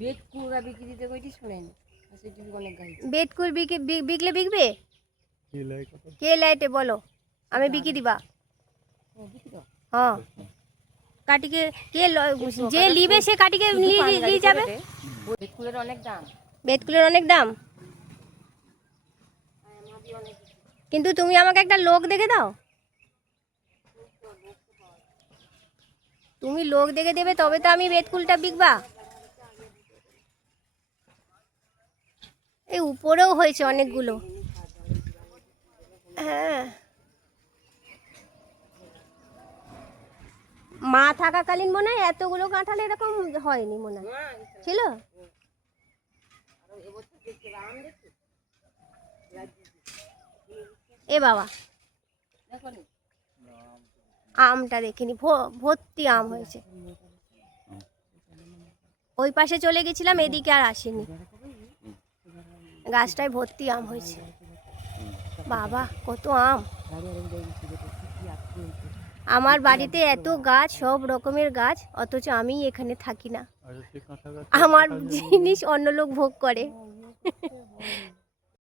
বেডকুড়া বিক্রিতে কইটি শুনেন অনেক গাড়ি বেডকুল বিকলে বিকবে কে লাইটে বলো আমি বিকি দিবা হ্যাঁ কাটিকে কে যে লিবে সে কাটিকে নিয়ে যাবে। বেডকুলের অনেক দাম, বেডকুলের অনেক দাম, কিন্তু তুমি আমাকে একটা লোক দেখে দাও, তুমি লোক দেখে দেবে তবে তো আমি বেডকুলটা বিকবা। এই উপরেও হয়েছে অনেকগুলো। হ্যাঁ মা থাকাকালীন মনে হয় এতগুলো কাঁঠাল এরকম হয়নি, মনে হয় ছিল। এ বাবা আমটা দেখিনি, ভর্তি আম হয়েছে। ওই পাশে চলে গেছিলাম, এদিকে আর আসেনি, গাছটায় ভর্তি আম হয়েছে। বাবা কত আম! আমার বাড়িতে এত গাছ, সব রকমের গাছ, অথচ আমি এখানে থাকি না, আমার জিনিস অন্য লোক ভোগ করে।